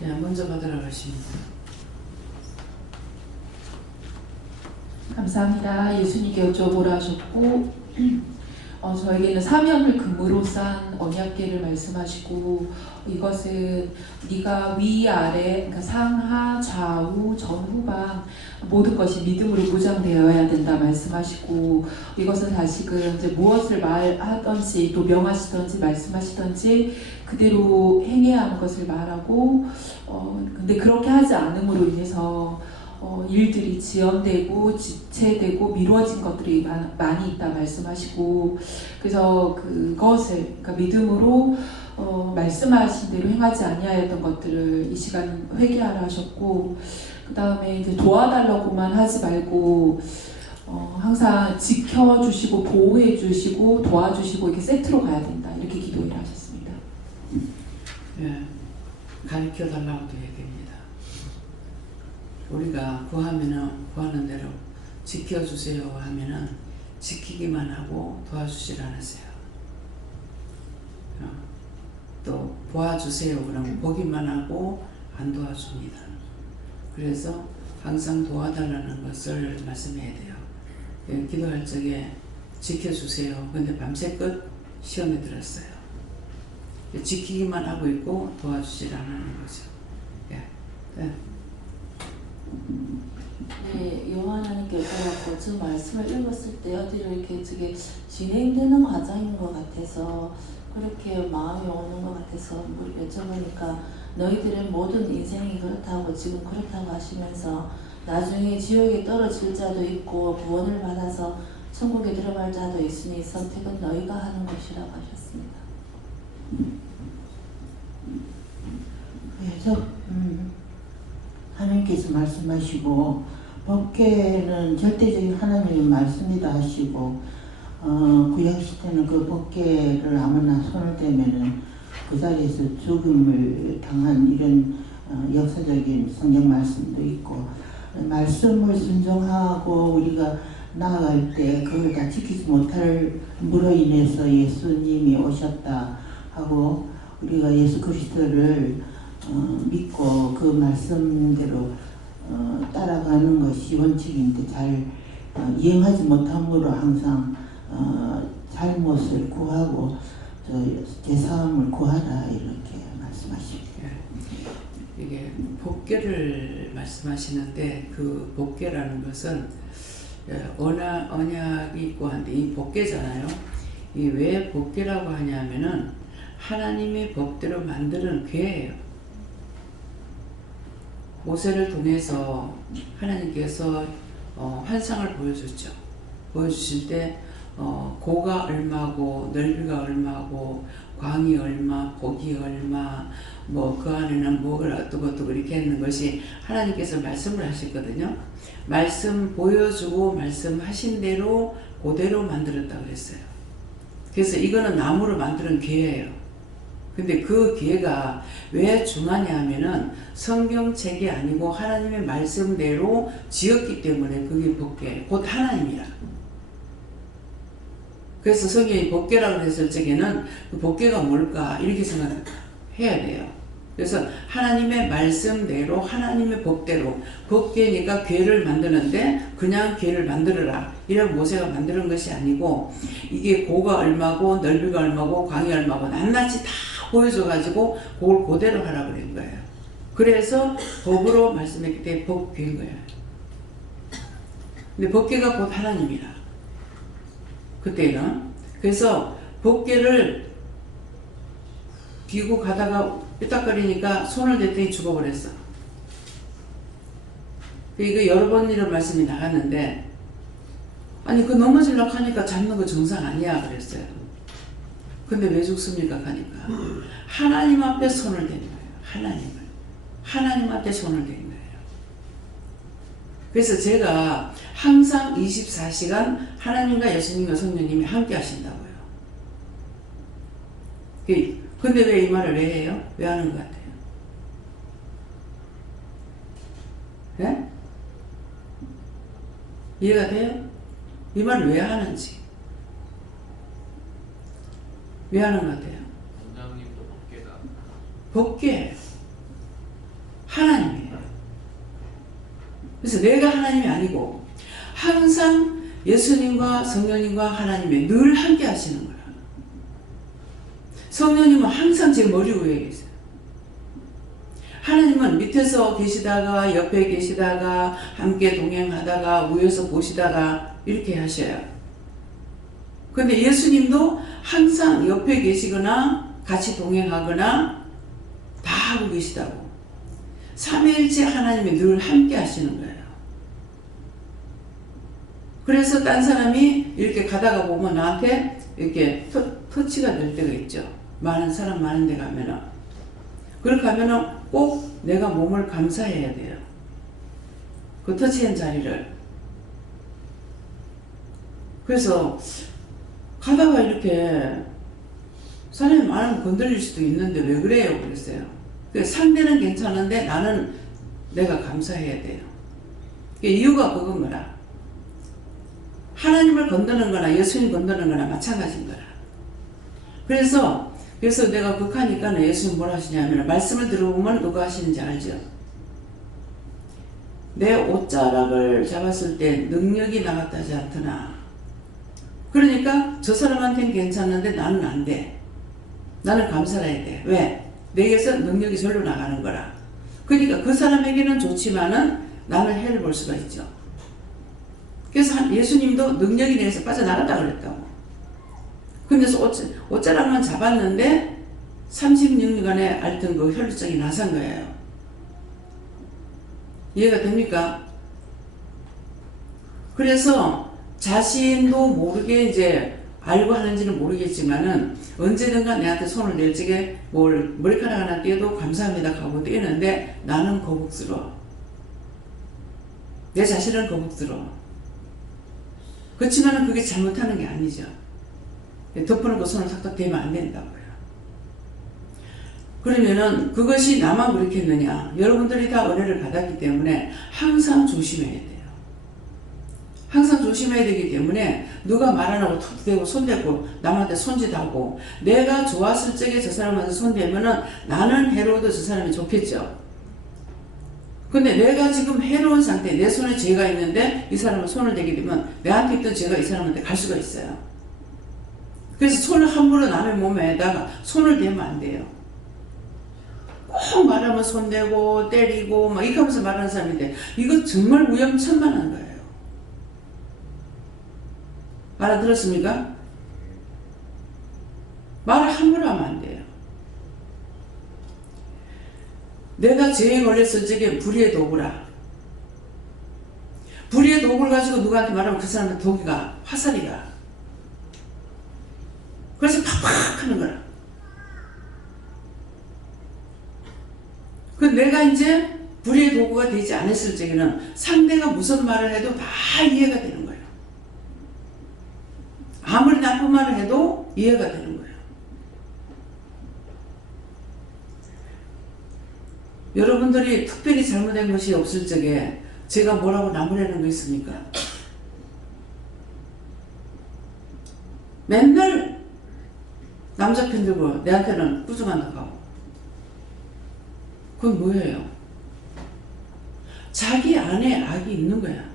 먼저 받으러 가십니다. 감사합니다. 예수님께 여쭤보라 하셨고 저에게는 사명을 금으로 싼 언약궤를 말씀하시고 이것은 네가 위아래 그러니까 상하 좌우 전후방 모든 것이 믿음으로 무장되어야 된다 말씀하시고 이것은 다시금 이제 무엇을 말하든지 또 명하시든지 말씀하시든지 그대로 행해야 하는 것을 말하고 근데 그렇게 하지 않음으로 인해서 일들이 지연되고 지체되고 미뤄진 것들이 많이 있다 말씀하시고 그래서 그것을 그러니까 믿음으로 말씀하신 대로 행하지 아니하였던 것들을 이 시간 회개하라 하셨고 그 다음에 이제 도와달라고만 하지 말고 항상 지켜주시고 보호해주시고 도와주시고 이렇게 세트로 가야 된다 이렇게 기도를 하셨습니다. 가르쳐 달라고도 얘기합니다. 우리가 구하는 대로 지켜주세요 하면은 지키기만 하고 도와주질 않으세요. 또 도와주세요 그러면 보기만 하고 안 도와줍니다. 그래서 항상 도와달라는 것을 말씀해야 돼요. 기도할 적에 지켜주세요. 근데 밤새껏 시험에 들었어요. 지키기만 하고 있고 도와주질 않는 거죠. 네, 여호와 하나님께서 저 말씀을 읽었을 때 어디로 이렇게 저게 진행되는 과정인 것 같아서 그렇게 마음이 오는 것 같아서 여쭤보니까 너희들의 모든 인생이 그렇다고 지금 그렇다고 하시면서 나중에 지옥에 떨어질 자도 있고 구원을 받아서 천국에 들어갈 자도 있으니 선택은 너희가 하는 것이라고 하셨습니다. 그래서 하나님께서 말씀하시고 법궤는 절대적인 하나님의 말씀이다 하시고 구약시대는 그 법궤를 아무나 손을 대면은 그 자리에서 죽음을 당한 이런 역사적인 성경 말씀도 있고 말씀을 순종하고 우리가 나아갈 때 그걸 다 지키지 못할 물로 인해서 예수님이 오셨다 하고 우리가 예수 그리스도를 믿고 그 말씀대로 따라가는 것이 원칙인데 잘 이행하지 못함으로 항상 잘못을 구하고 제사함을 구하라 이렇게 말씀하십니다. 이게 법궤를 말씀하시는데 그 법궤라는 것은 언약이 있고 한데 이 법궤잖아요. 이 왜 법궤라고 하냐면은 하나님의 법대로 만드는 궤예요. 모세를 통해서 하나님께서 환상을 보여줬죠. 보여주실 때 고가 얼마고 넓이가 얼마고 광이 얼마 폭이 얼마 뭐 그 안에는 뭐가 어떻고 이렇게 했는 것이 하나님께서 말씀을 하셨거든요. 말씀 보여주고 말씀하신 대로 그대로 만들었다고 그랬어요. 그래서 이거는 나무로 만드는 궤예요. 근데 그 기회가 왜 중요하냐 하면은 성경책이 아니고 하나님의 말씀대로 지었기 때문에 그게 법궤, 곧 하나님이라. 그래서 성경이 법궤라고 했을 적에는 그 법궤가 뭘까 이렇게 생각해야 돼요. 그래서 하나님의 말씀대로 하나님의 법대로 법궤니까 궤를 만드는데 그냥 궤를 만들어라 이라고 모세가 만드는 것이 아니고 이게 고가 얼마고 넓이가 얼마고 광이 얼마고 낱낱이 다 보여줘가지고 그걸 그대로 하라고 그런 거예요. 그래서 법으로 말씀했기 때문에 법궤인 거예요. 근데 법궤가 곧 하나님이라. 그때는. 그래서 법궤를 기고 가다가 삐딱거리니까 손을 댔더니 죽어버렸어. 이거 여러 번 이런 말씀이 나갔는데 아니 그 넘어지려고 하니까 잡는 거 정상 아니야 그랬어요. 근데 왜 죽습니까? 하니까 하나님 앞에 손을 댄 거예요. 하나님 앞에 손을 댄 거예요. 그래서 제가 항상 24시간 하나님과 예수님과 성령님이 함께 하신다고요. 근데 왜 이 말을 왜 해요? 왜 하는 것 같아요? 네? 이해가 돼요? 이 말을 왜 하는지. 왜 하는 것 같아요? 원장님도 법궤가 법궤. 하나님이에요. 그래서 내가 하나님이 아니고 항상 예수님과 성령님과 하나님이 늘 함께 하시는 거라. 성령님은 항상 제 머리 위에 계세요. 하나님은 밑에서 계시다가 옆에 계시다가 함께 동행하다가 위에서 보시다가 이렇게 하셔요. 근데 예수님도 항상 옆에 계시거나 같이 동행하거나 다 하고 계시다고. 삼위일체 하나님이 늘 함께 하시는 거예요. 그래서 딴 사람이 이렇게 가다가 보면 나한테 이렇게 터치가 될 때가 있죠. 많은 사람 많은 데 가면은. 그렇게 하면은 꼭 내가 몸을 감사해야 돼요. 그 터치한 자리를. 그래서 가다가 이렇게 사람이 많으면 건드릴 수도 있는데 왜 그래요? 그랬어요. 상대는 괜찮은데 나는 내가 감사해야 돼요. 이유가 그건 거라. 하나님을 건드는 거나 예수님 건드는 거나 마찬가지인 거라. 그래서 내가 극하니까 예수님 뭘 하시냐면 말씀을 들어보면 누가 하시는지 알죠? 내 옷자락을 잡았을 때 능력이 나갔다 하지 않더나. 그러니까 저 사람한테는 괜찮은데 나는 안 돼. 나는 감사를 해야 돼. 왜? 내게서 능력이 절로 나가는 거라. 그러니까 그 사람에게는 좋지만은 나는 해를 볼 수가 있죠. 그래서 예수님도 능력이 내게서 빠져나갔다 그랬다고. 그래서 옷자락만 잡았는데 36년간의 앓던 그 혈루증이 나선 거예요. 이해가 됩니까? 그래서 자신도 모르게 이제 알고 하는지는 모르겠지만은 언제든가 내한테 손을 낼 적에 머리카락 하나 떼도 감사합니다 하고 떼는데 나는 거북스러워. 내 자신은 거북스러워. 그렇지만은 그게 잘못하는 게 아니죠. 덮어놓고 손을 탁탁 대면 안 된다고요. 그러면은 그것이 나만 그렇겠느냐? 여러분들이 다 은혜를 받았기 때문에 항상 조심해야 돼요. 항상 조심해야 되기 때문에 누가 말 안 하고 툭 대고 손대고 남한테 손짓하고 내가 좋았을 적에 저 사람한테 손대면은 나는 해로워도 저 사람이 좋겠죠. 근데 내가 지금 해로운 상태, 내 손에 죄가 있는데 이 사람은 손을 대게 되면 내한테 있던 죄가 이 사람한테 갈 수가 있어요. 그래서 손을 함부로 남의 몸에다가 손을 대면 안 돼요. 꼭 말하면 손대고 때리고 막 이렇게 하면서 말하는 사람인데 이거 정말 위험천만한 거예요. 알아들었습니까? 말을 함부로 하면 안 돼요. 내가 죄에 걸렸을 적에 불의의 도구라. 불의의 도구를 가지고 누구한테 말하면 그 사람은 독이가 화살이가. 그래서 팍팍 하는 거라. 그 내가 이제 불의의 도구가 되지 않았을 적에는 상대가 무슨 말을 해도 다 이해가 되는 거예요. 아무리 나쁜 말을 해도 이해가 되는 거예요. 여러분들이 특별히 잘못된 것이 없을 적에 제가 뭐라고 나무라는 거 있습니까? 맨날 남자 편 들고 내한테는 꾸중한 척하고. 그건 뭐예요? 자기 안에 악이 있는 거야.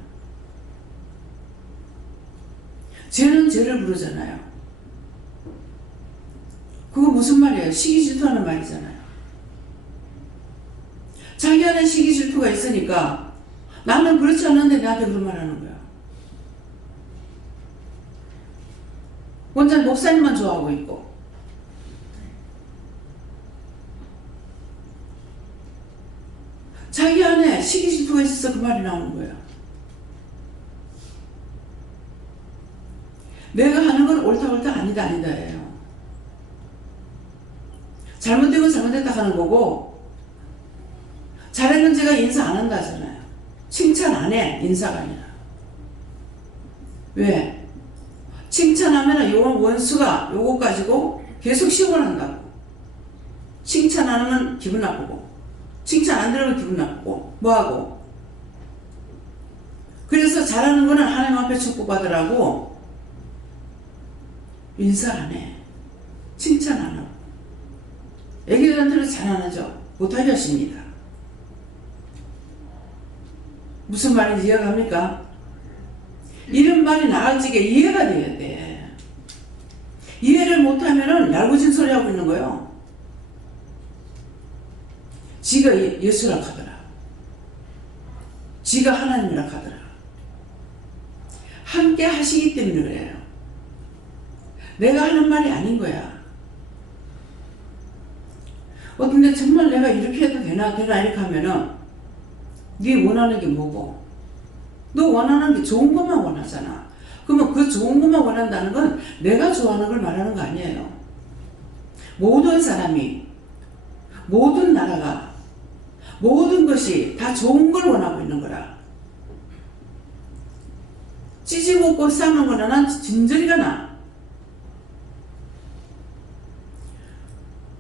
죄는 죄를 부르잖아요. 그거 무슨 말이에요? 시기 질투하는 말이잖아요. 자기 안에 시기 질투가 있으니까 나는 그렇지 않은데 나한테 그런 말 하는 거야. 혼자 목사님만 좋아하고 있고. 자기 안에 시기 질투가 있어서 그 말이 나오는 거야. 내가 하는 건 옳다 아니다 아니다예요. 잘못된 건 잘못됐다 하는 거고 잘했는 제가 인사 안 한다 하잖아요. 칭찬 안 해. 인사가 아니라. 왜? 칭찬하면 요 원수가 요거 가지고 계속 시험을 한다고. 칭찬 안 하면 기분 나쁘고 칭찬 안 들으면 기분 나쁘고 뭐하고. 그래서 잘하는 거는 하나님 앞에 축복받으라고 인사 안 해. 칭찬 안 하고. 애기들한테는 잘 안 하죠. 못하게 하십니다. 무슨 말인지 이해가 갑니까? 이런 말이 나갈지게 이해가 돼야 돼. 이해를 못하면은 얄궂은 소리 하고 있는 거예요. 지가 예수라 하더라. 지가 하나님이라 하더라. 함께 하시기 때문에 그래요. 내가 하는 말이 아닌 거야. 근데 정말 내가 이렇게 해도 되나 이렇게 하면은 네 원하는 게 뭐고? 너 원하는 게 좋은 것만 원하잖아. 그러면 그 좋은 것만 원한다는 건 내가 좋아하는 걸 말하는 거 아니에요. 모든 사람이, 모든 나라가, 모든 것이 다 좋은 걸 원하고 있는 거라. 찌지 먹고 싸는 거는 난 진저리가 나.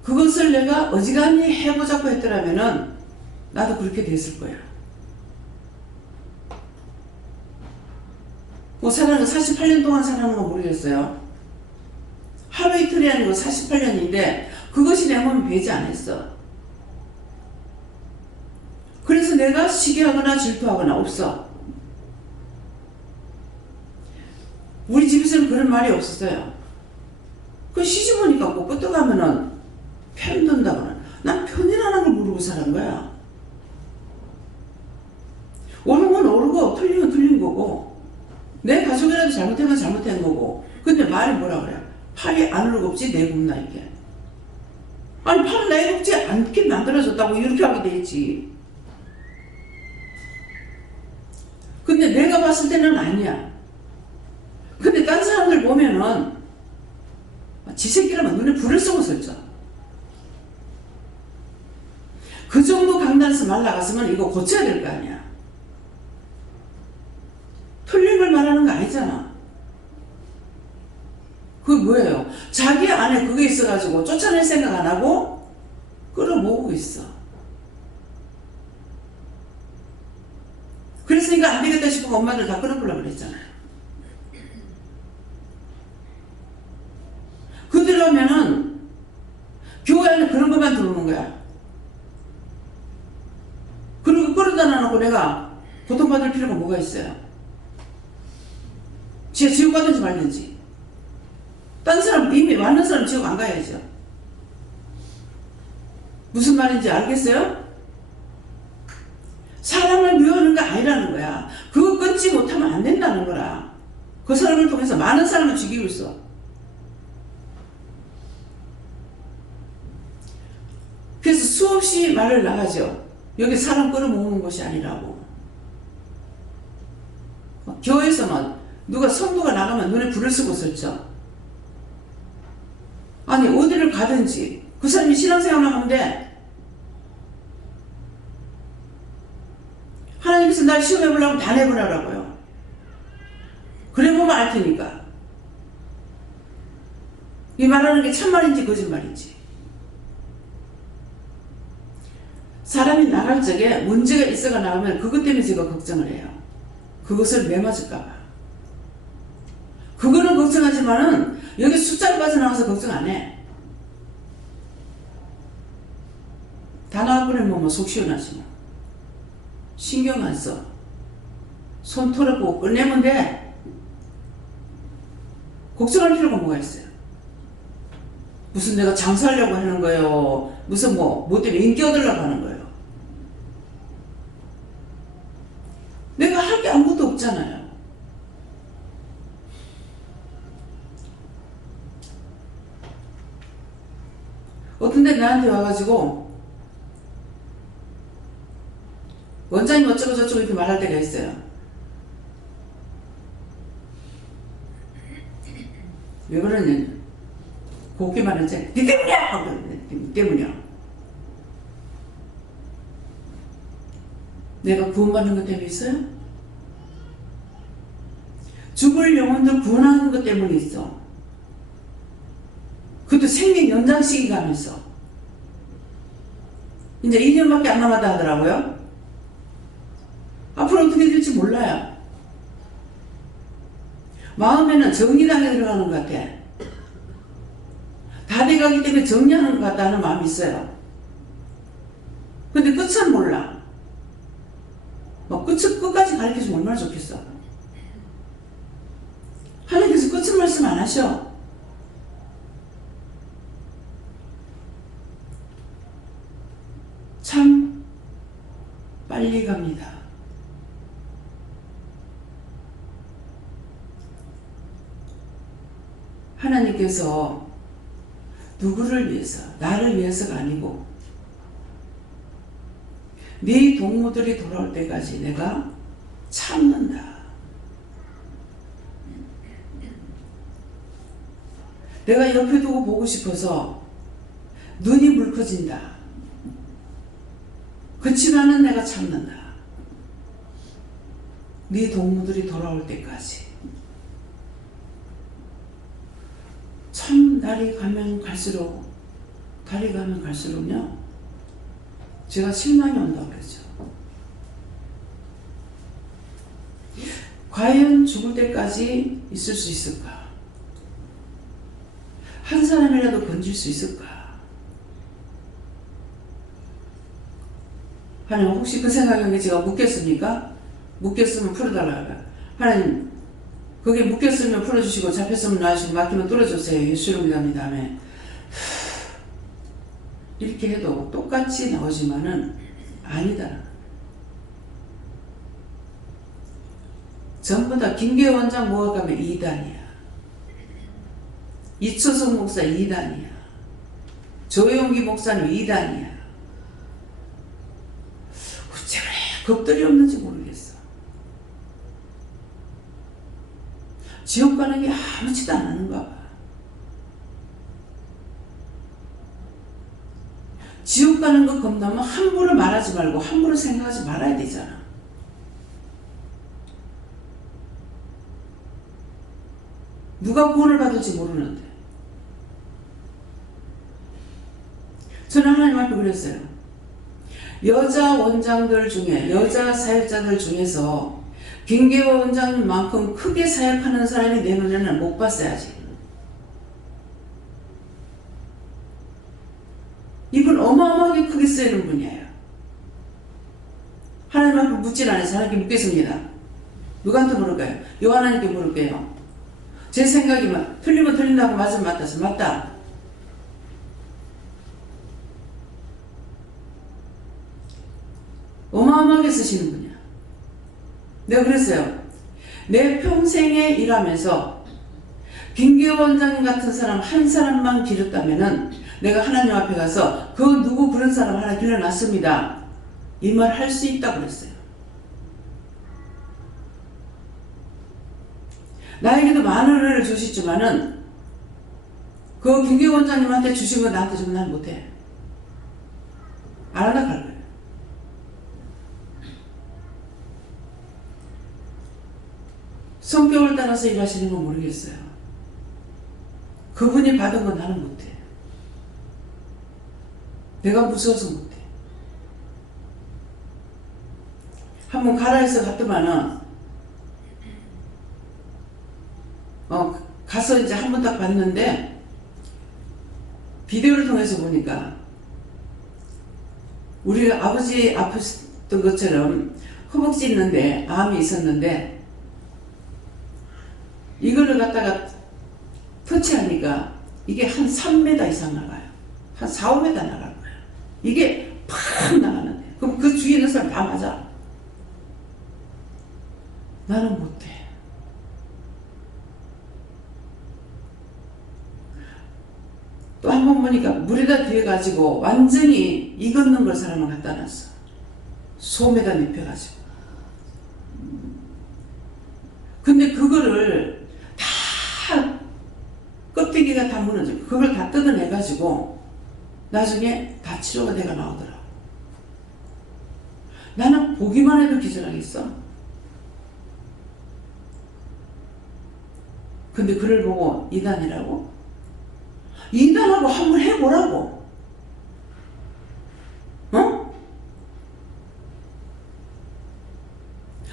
그것을 내가 어지간히 해보자고 했더라면은 나도 그렇게 됐을 거야. 뭐 48년 동안 살아는 거 모르겠어요. 하루 이틀이 아니고 48년인데 그것이 내 몸에 배지 않았어. 그래서 내가 시기하거나 질투하거나 없어. 우리 집에서는 그런 말이 없었어요. 그 시집 오니까 꼭 끄떡하면은 편든다거나. 난 편이라는 걸 모르고 사는 거야. 옳은 건 옳고 틀린 건 틀린 거고 내 가족이라도 잘못한 건 잘못한 거고. 근데 말이 뭐라 그래? 팔이 안으로 굽지 내굽나 이게. 아니 팔은 내굽지 않게 만들어졌다고 이렇게 하게 돼 있지. 근데 내가 봤을 때는 아니야. 근데 딴 사람들 보면은 지 새끼라면 눈에 불을 쏘고 설죠. 그 정도 강단에서 말 나갔으면 이거 고쳐야 될 거 아니야. 틀린 걸 말하는 거 아니잖아. 그게 뭐예요? 자기 안에 그게 있어가지고 쫓아낼 생각 안 하고 끌어모으고 있어. 그랬으니까 안 되겠다 싶으면 엄마들 다 끌어보려고 그랬잖아요. 그들하면은 교회 안에 그런 것만 들어오는 거야. 그리고 끌어다 놓고 내가 고통받을 필요가 뭐가 있어요? 지가 지옥 가든지 말든지. 딴 사람 이미 많은 사람 지옥 안 가야죠. 무슨 말인지 알겠어요? 사람을 미워하는 거 아니라는 거야. 그거 끊지 못하면 안 된다는 거라. 그 사람을 통해서 많은 사람을 죽이고 있어. 그래서 수없이 말을 나가죠. 여기 사람 끌어모으는 것이 아니라고. 교회에서는 누가 성도가 나가면 눈에 불을 쓰고 설죠. 아니 어디를 가든지 그 사람이 신앙생활만 하면 돼. 하나님께서 날 시험해보려면 다 내보라고요. 그래 보면 알 테니까. 이 말하는 게 참말인지 거짓말인지. 사람이 나갈 적에 문제가 있어가 나가면 그것 때문에 제가 걱정을 해요. 그것을 매맞을까봐. 그거는 걱정하지만은 여기 숫자로 빠져나와서 걱정 안 해. 다 나와버리면 뭐 속 시원하지 뭐. 신경 안 써. 손 털어보고 끝내면 돼. 걱정할 필요가 뭐가 있어요? 무슨 내가 장사하려고 하는 거예요. 무슨 뭐 때문에 인기 얻으려고 하는 거예요. 내가 할 게 아무것도 없잖아요. 어떤 데 나한테 와가지고 원장님 어쩌고 저쩌고 이렇게 말할 때가 있어요. 왜 그러냐? 곱게 말하지? 니 때문이야! 니 때문이야. 내가 구원받는 것 때문에 있어요? 죽을 영혼들 구원하는 것 때문에 있어. 그것도 생명 연장시기 가면서. 이제 2년밖에 안 남았다 하더라고요. 앞으로 어떻게 될지 몰라요. 마음에는 정리당에 들어가는 것 같아. 다 돼가기 때문에 정리하는 것 같다는 마음이 있어요. 근데 끝은 몰라. 막 끝까지 가르쳐주면 얼마나 좋겠어. 하나님께서 끝은 말씀 안 하셔. 참 빨리 갑니다. 하나님께서 누구를 위해서, 나를 위해서가 아니고 네 동무들이 돌아올 때까지 내가 참는다. 내가 옆에 두고 보고 싶어서 눈이 물커진다. 그치만은 내가 참는다. 네 동무들이 돌아올 때까지. 참 날이 가면 갈수록요 제가 실망이 온다고 그랬죠. 과연 죽을 때까지 있을 수 있을까? 한 사람이라도 건질 수 있을까? 하나님 혹시 그 생각에 제가 묶였습니까? 묶였으면 풀어달라고요. 하나님 그게 묶였으면 풀어주시고 잡혔으면 놔주시고 맡기면 뚫어주세요. 예수로 믿습니다. 아멘. 이렇게 해도 똑같이 나오지만은 아니다. 전부 다 김계호 원장 모아가면 2단이야. 이초성 목사 2단이야. 조용기 목사님 2단이야. 어째 그래 겁들이 없는지 모르겠어. 지옥 가는 게 아무렇지도 않은가 봐. 지옥 가는 거 겁나면 함부로 말하지 말고 함부로 생각하지 말아야 되잖아. 누가 구원을 받을지 모르는데. 저는 하나님 앞에 그랬어요. 여자 원장들 중에, 여자 사역자들 중에서 김계호 원장님만큼 크게 사역하는 사람이 내 눈에는 못 봤어야지. 이분 어마어마하게 크게 쓰이는 분이에요. 하나님 앞에 묻질 않아서 하나님께 묻겠습니다. 누구한테 물을까요? 요하나님께 물을게요. 제 생각이면 틀리면 틀린다고 맞으면 맞다서 맞다. 어마어마하게 쓰시는 분이야. 내가 그랬어요. 내 평생에 일하면서 김계호 원장님 같은 사람 한 사람만 기렸다면은 내가 하나님 앞에 가서 그 누구 그런 사람 하나 길러놨습니다. 이 말 할 수 있다고 그랬어요. 나에게도 많은 은혜를 주시지만은 그 김계호 원장님한테 주신 거 나한테 주면 난 못해. 알아나갈 거예요. 성격을 따라서 일하시는 건 모르겠어요. 그분이 받은 건 나는 못해. 내가 무서워서 못해. 한번 가라 해서 갔더만은 가서 이제 한 번 딱 봤는데 비디오를 통해서 보니까 우리 아버지 아팠던 것처럼 허벅지 있는데 암이 있었는데 이거를 갖다가 터치하니까 이게 한 3m 이상 나가요. 한 4, 5m 나갈 거예요. 이게 팍 나가는데 그럼 그 주위에 있는 사람 다 맞아. 나는 못해. 또 한 번 보니까 물에다 뒤에가지고 완전히 익었는 걸 사람을 갖다 놨어. 솜에다 눕혀가지고. 근데 그거를 다 껍데기가 다 무너져. 그걸 다 뜯어내가지고 나중에 다 치료가 돼가 나오더라고. 나는 보기만 해도 기절하겠어. 근데 그를 보고 이단이라고? 이단하고 한번 해보라고. 어?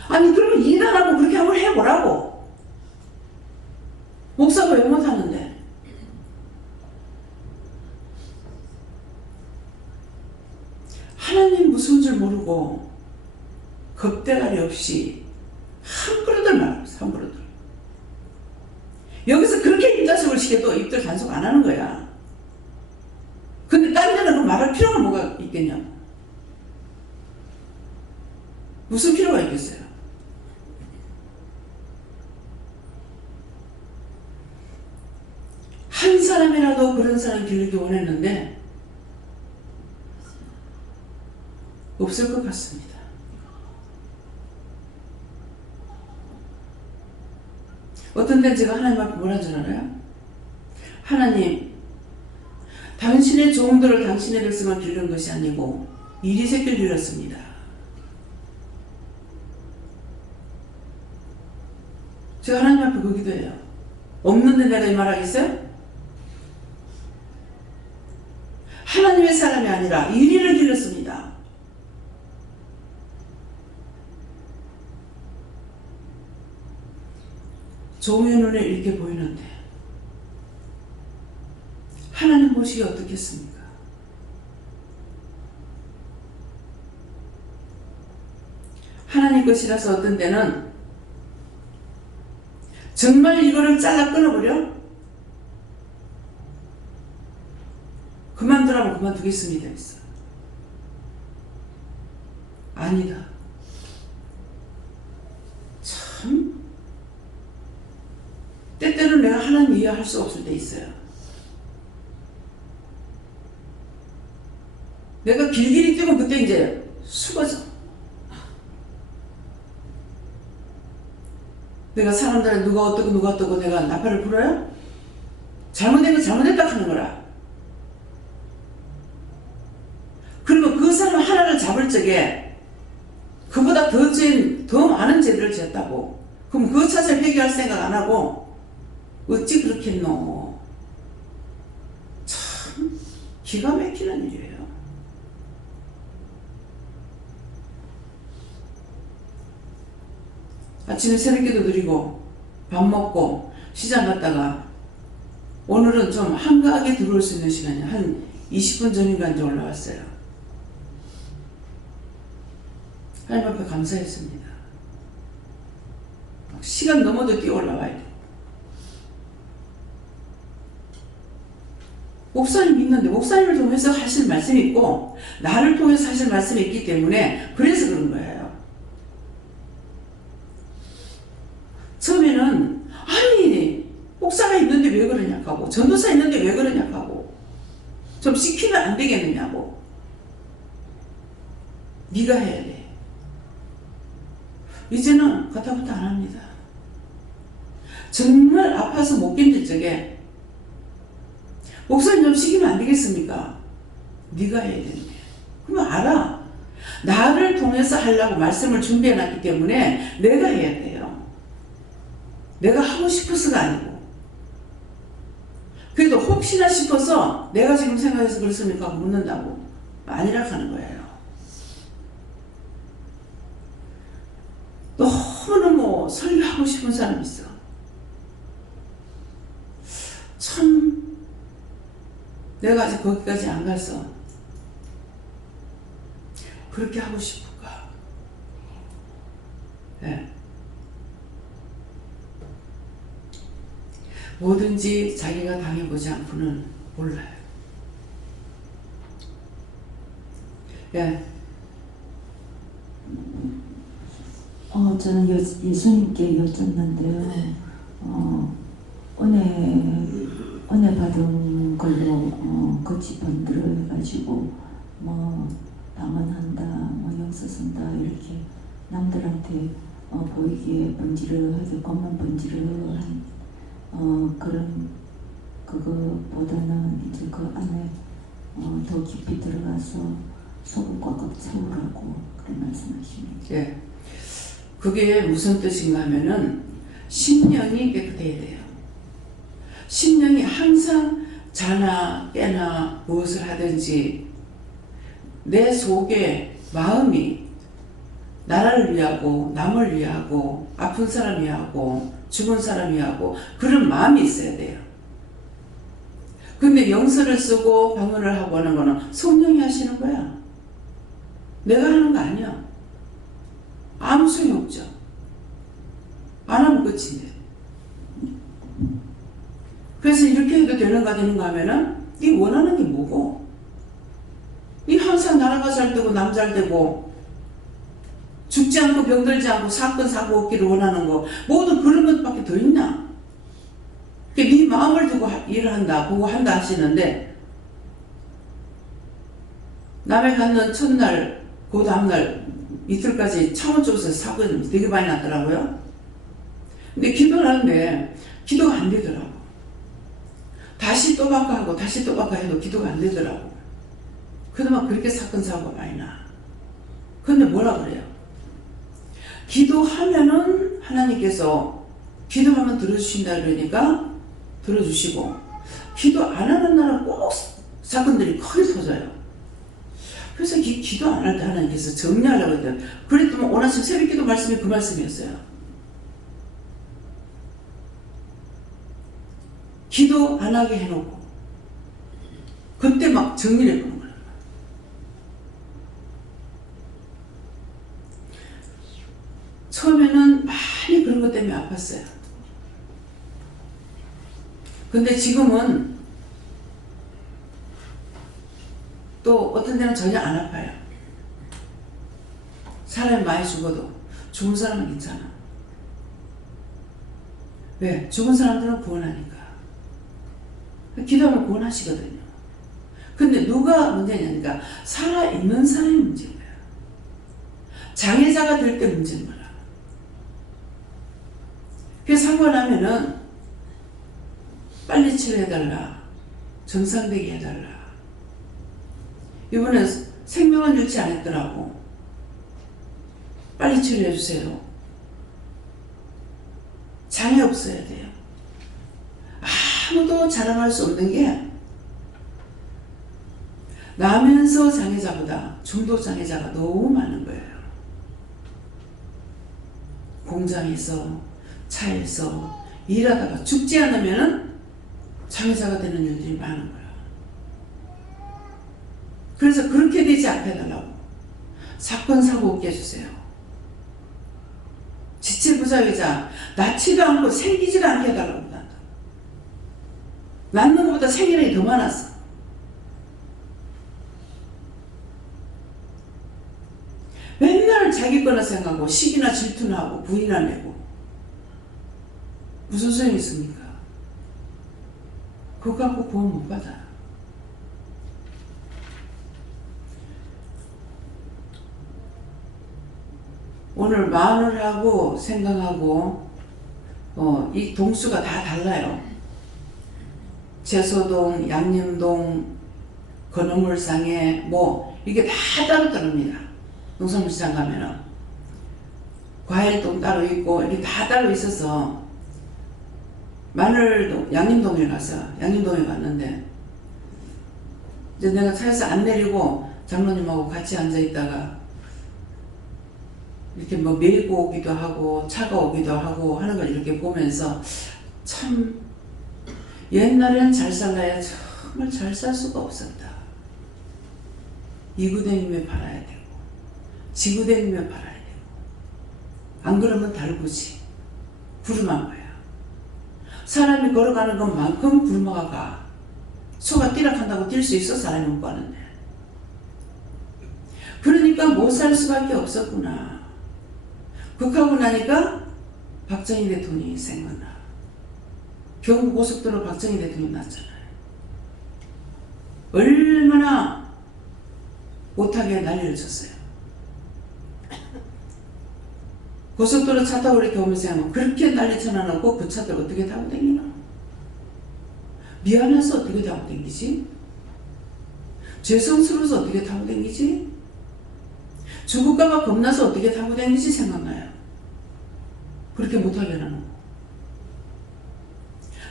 아니 그러면 이단하고 그렇게 한번 해보라고. 목사가 왜 못하는데? 하나님 무서운 줄 모르고 겁대가리 없이 한 그릇을 말합니다. 한 그릇을. 여기서 그렇게 입단속을 시켜도 입들 단속 안 하는 거야. 근데 다른 데는 그 말할 필요가 뭐가 있겠냐고. 무슨 필요가 있겠어요? 한 사람이라도 그런 사람 기르기 원했는데 없을 것 같습니다. 어떤 때는 제가 하나님 앞에 뭐라 줄 알아요? 하나님, 당신의 종들을 당신의 백성을 기르는 것이 아니고 이리 새끼를 길렀습니다. 제가 하나님 앞에 그 기도해요. 없는데 내가 이 말 하겠어요? 하나님의 사람이 아니라 이리를 길렀습니다. 종의 눈에 이렇게 보이는데 하나님 보시기 어떻겠습니까? 하나님 것이라서 어떤 때는 정말 이거를 잘라 끊어버려? 그만두라면 그만두겠습니다. 했어. 아니다. 참 때때로 내가 하나님 이해할 수 없을 때 있어요. 내가 길길이 뛰면 그때 이제 숙어져. 내가 사람들은 누가 어떠고 내가 나팔을 불어요? 잘못된 거 잘못했다 하는 거라. 그리고 그 사람 하나를 잡을 적에 그보다 더 많은 죄들을 지었다고. 그럼 그 차를 회개할 생각 안 하고 어찌 그렇겠노. 참 기가 막히는 일이에요. 아침에 새벽기도 드리고 밥 먹고 시장 갔다가 오늘은 좀 한가하게 들어올 수 있는 시간이 한 20분 전인가 이제 올라왔어요. 하나님 앞에 감사했습니다. 시간 넘어도 뛰어 올라와야 돼. 목사님 믿는데 목사님을 통해서 하실 말씀이 있고 나를 통해서 하실 말씀이 있기 때문에 그래서 그런 거예요. 처음에는 아니 목사가 있는데 왜 그러냐고 하고 전도사 있는데 왜 그러냐고 하고 좀 시키면 안 되겠느냐고. 네가 해야 돼. 이제는 그때부터 안 합니다. 정말 아파서 못 견딜 적에 목사님 좀 시키면 안 되겠습니까? 네가 해야 되는데. 그러면 알아. 나를 통해서 하려고 말씀을 준비해놨기 때문에 내가 해야 돼요. 내가 하고 싶어서가 아니고. 그래도 혹시나 싶어서 내가 지금 생각해서 그렇습니까? 묻는다고. 아니라 하는 거예요. 너무너무 설교하고 싶은 사람 있어. 참 내가 아직 거기까지 안 가서 그렇게 하고 싶을까? 네. 뭐든지 자기가 당해보지 않고는 몰라요. 예. 저는 예수님께 여쭙는데요. 은혜 받은 걸로 거치번들을 해가지고 방언한다, 영서 쓴다 이렇게 남들한테 보이기에 번지르하게 겉만 번지르한 그런 그거보다는 이제 그 안에 더 깊이 들어가서 속을 꽉꽉 채우라고 그런 말씀하십니다. 예. 그게 무슨 뜻인가 하면은 심령이 깨끗해야 돼요. 심령이 항상 자나 깨나 무엇을 하든지 내 속에 마음이 나라를 위하고 남을 위하고 아픈 사람 위하고 죽은 사람 위하고 그런 마음이 있어야 돼요. 근데 영서를 쓰고 방언을 하고 하는 거는 성령이 하시는 거야. 내가 하는 거 아니야. 아무 소용이 없죠. 안 하면 끝인데. 그래서 이렇게 해도 되는가 하면은 네 원하는 게 뭐고? 네 항상 나라가 잘 되고 남 잘 되고 죽지 않고 병들지 않고 사건 사고 없기를 원하는 거 모든 그런 것밖에 더 있나? 네 마음을 두고 일을 한다 보고 한다 하시는데 남해 갔는 첫날 그 다음날 이틀까지 창원 쪽에서 사건이 되게 많이 났더라고요. 근데 기도를 하는데 기도가 안 되더라고. 다시 또 바꿔 하고 다시 또 바꿔 해도 기도가 안 되더라고. 그동안 그렇게 사건 사고가 많이 나. 근데 뭐라 그래요? 기도하면은 하나님께서 기도하면 들어주신다 그러니까 들어주시고 기도 안 하는 날은 꼭 사건들이 크게 터져요. 그래서 기도 안 할 때 하나님께서 정리하려고 했더니 그랬더니 오늘 아침 새벽기도 말씀이 그 말씀이었어요. 기도 안 하게 해놓고 그때 막 정리를 해보는 거예요. 처음에는 많이 그런 것 때문에 아팠어요. 근데 지금은 또 어떤 데는 전혀 안 아파요. 사람이 많이 죽어도 죽은 사람은 괜찮아. 왜? 죽은 사람들은 구원하니까. 기도하면 구원하시거든요. 근데 누가 문제냐니까 살아있는 사람이 문제인 거야. 장애자가 될 때 문제인 거야. 그래서 사고 나면은 빨리 치료해달라. 정상되게 해달라. 이번에 생명은 잃지 않았더라고. 빨리 치료해주세요. 장애 없어야 돼요. 아무도 자랑할 수 없는 게 나면서 장애자보다 중도 장애자가 너무 많은 거예요. 공장에서 차에서 일하다가 죽지 않으면 장애자가 되는 일들이 많은 거예요. 그래서 그렇게 되지 않게 해달라고 사건 사고 없게 해주세요. 지체부자의자 낳지도 않고 생기지도 않게 해달라고 한다. 낳는 것보다 생기는 게 더 많았어. 맨날 자기 거나 생각하고 시기나 질투나 하고 부인나 내고 무슨 소용이 있습니까? 그거 갖고 구원 못 받아. 오늘 마늘하고 생강하고 이 동수가 다 달라요. 제소동, 양념동, 건어물상에 이게 다 따로 다릅니다. 농산물시장 가면은 과일동 따로 있고 이게 다 따로 있어서 마늘동, 양념동에 갔는데 이제 내가 차에서 안 내리고 장로님하고 같이 앉아 있다가 이렇게 밀고 오기도 하고 차가 오기도 하고 하는 걸 이렇게 보면서 참 옛날엔 잘 살라야 정말 잘 살 수가 없었다. 이구댕이면 팔아야 되고 지구댕이면 팔아야 되고 안 그러면 달구지 구름한 거야. 사람이 걸어가는 것만큼 굶어가 가. 소가 뛰락한다고 뛸 수 있어? 사람이 못 가는데. 그러니까 못 살 수밖에 없었구나. 극하고 나니까 박정희 대통령이 생각나. 경부고속도로 박정희 대통령이 났잖아요. 얼마나 못하게 난리를 쳤어요. 고속도로 차 타고 이렇게 오면서 하면 그렇게 난리 쳐놔놓고 그 차들 어떻게 타고 다니나? 미안해서 어떻게 타고 다니지? 죄송스러워서 어떻게 타고 다니지? 죽을까봐 겁나서 어떻게 타고 다니지 생각나요. 그렇게 못하게 해놓고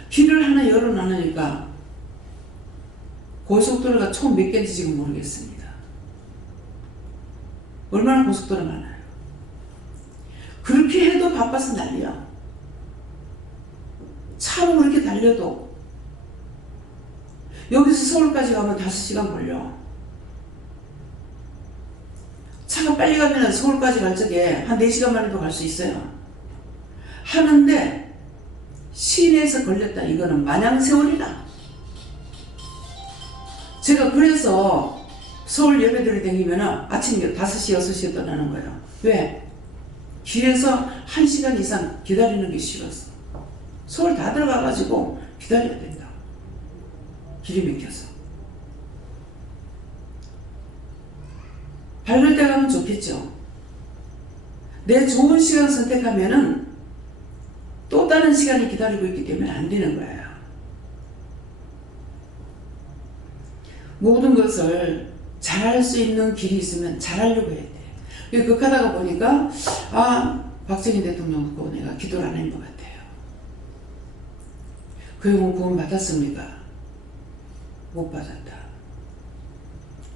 길을 하나 열어놔놓으니까 고속도로가 총 몇 개인지 지금 모르겠습니다. 얼마나 고속도로 많아요. 그렇게 해도 바빠서 난리야. 차로 그렇게 달려도 여기서 서울까지 가면 5시간 걸려. 차가 빨리 가면 서울까지 갈 적에 한 4시간 만에도 갈 수 있어요. 하는데 시내에서 걸렸다. 이거는 마냥 세월이다. 제가 그래서 서울 예배드리 다니면 아침 5시, 6시에 떠나는 거예요. 왜? 길에서 1시간 이상 기다리는 게 싫었어. 서울 다 들어가가지고 기다려야 된다. 길이 막혀서. 밝을 때 가면 좋겠죠. 내 좋은 시간 선택하면은 또 다른 시간이 기다리고 있기 때문에 안 되는 거예요. 모든 것을 잘할 수 있는 길이 있으면 잘하려고 해야 돼. 극하다가 보니까 박정희 대통령 보고 내가 기도를 안 한 것 같아요. 그 영혼 구원 받았습니까? 못 받았다.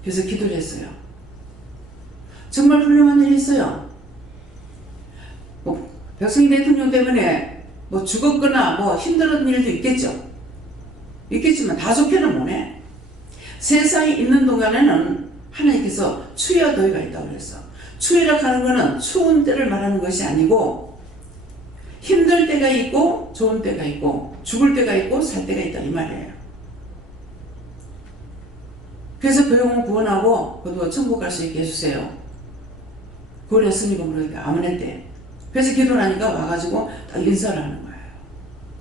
그래서 기도를 했어요. 정말 훌륭한 일이 있어요. 박정희 대통령 때문에 죽었거나 힘든 일도 있겠죠. 있겠지만 다 좋게는 못해. 세상에 있는 동안에는 하나님께서 추위와 더위가 있다고 그랬어. 추위라 하는 것은 추운 때를 말하는 것이 아니고 힘들 때가 있고 좋은 때가 있고 죽을 때가 있고 살 때가 있다 이 말이에요. 그래서 그 영혼 구원하고 그도 천국 갈 수 있게 해주세요. 구원했으니까 그러니까 아멘 했대. 그래서 기도를 하니까 와가지고 딱 인사를 하는 거예요.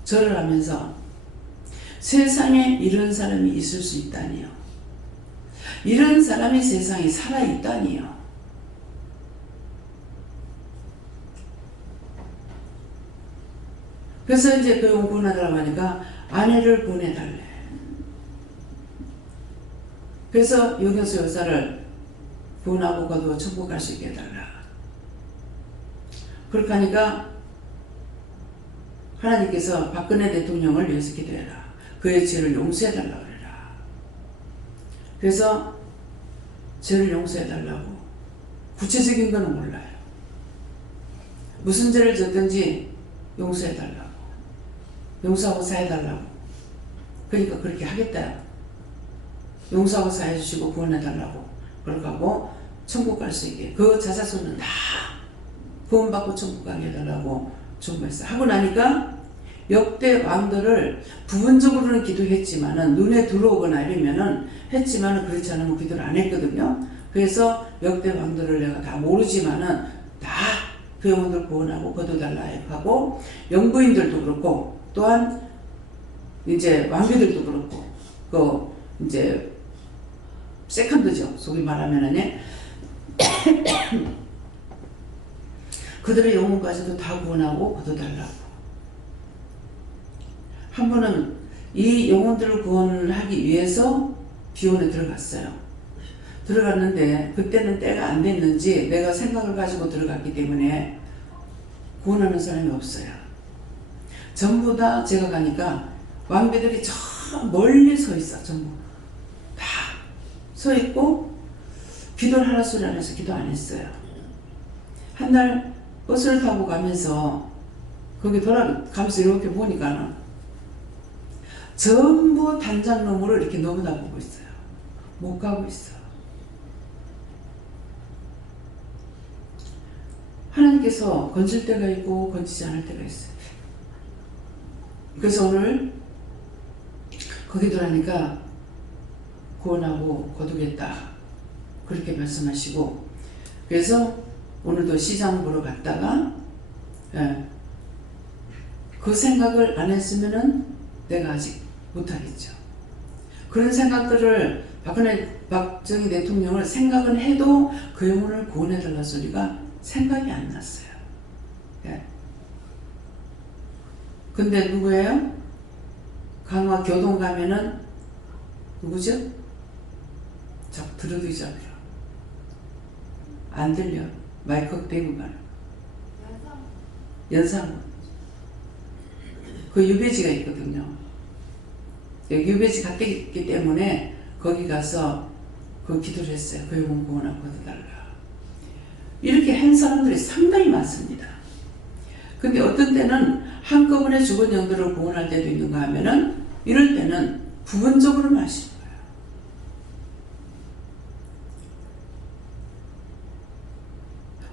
절을 하면서 세상에 이런 사람이 있을 수 있다니요. 이런 사람이 세상에 살아있다니요. 그래서 이제 그 영혼 구원하라고 하니까 아내를 구원해달래. 그래서 여경수 여사를 구원하고 거두어 천국 갈 수 있게 해달라. 그렇게 하니까 하나님께서 박근혜 대통령을 위해서 기도해라. 그의 죄를 용서해달라 그래라. 그래서 죄를 용서해달라고. 구체적인 건 몰라요. 무슨 죄를 졌든지 용서해달라고. 용서하고 사해달라고. 그러니까 그렇게 하겠다. 용서하고 사해주시고 구원해달라고. 그렇게 하고 천국 갈 수 있게. 그 자사손은 다 구원받고 천국 가게 해달라고 정말했어. 하고 나니까 역대 왕들을 부분적으로는 기도했지만은 눈에 들어오거나 이러면은 했지만은 그렇지 않으면 기도를 안 했거든요. 그래서 역대 왕들을 내가 다 모르지만은 다 그 영혼들 구원하고 거둬달라 하고 영부인들도 그렇고 또한 이제 왕비들도 그렇고 그 이제 세컨드죠. 소위 말하면은 그들의 영혼까지도 다 구원하고 거둬달라고. 한 번은 이 영혼들을 구원하기 위해서 비원에 들어갔어요. 들어갔는데 그때는 때가 안 됐는지 내가 생각을 가지고 들어갔기 때문에 구원하는 사람이 없어요. 전부 다 제가 가니까 왕비들이 저 멀리 서 있어. 전부 다 서 있고 기도를 하라 소리 안 해서 기도 안 했어요. 한 날 버스를 타고 가면서 거기 돌아가면서 이렇게 보니까는 전부 단장로무를 이렇게 넘어다보고 있어요. 못 가고 있어. 하나님께서 건질 때가 있고 건지지 않을 때가 있어요. 그래서 오늘 거기 돌아가니까 구원하고 거두겠다 그렇게 말씀하시고, 그래서 오늘도 시장 보러 갔다가 그 생각을 안 했으면은 내가 아직 못하겠죠. 그런 생각들을 박정희 대통령을 생각은 해도 그 영혼을 구원해달라 소리가 생각이 안 났어요. 근데 누구예요? 강화 교동 가면은 누구죠? 자꾸 들어도 잡혀. 안 들려. 마이크 대고 가는. 연상. 그 유배지가 있거든요. 여기 유배지 갔기 때문에 거기 가서 그 기도를 했어요. 그 영혼 구원하고 거둬달라. 이렇게 한 사람들이 상당히 많습니다. 근데 어떤 때는 한꺼번에 죽은 영들을 구원할 때도 있는가 하면은 이럴 때는 부분적으로 하시는 거예요.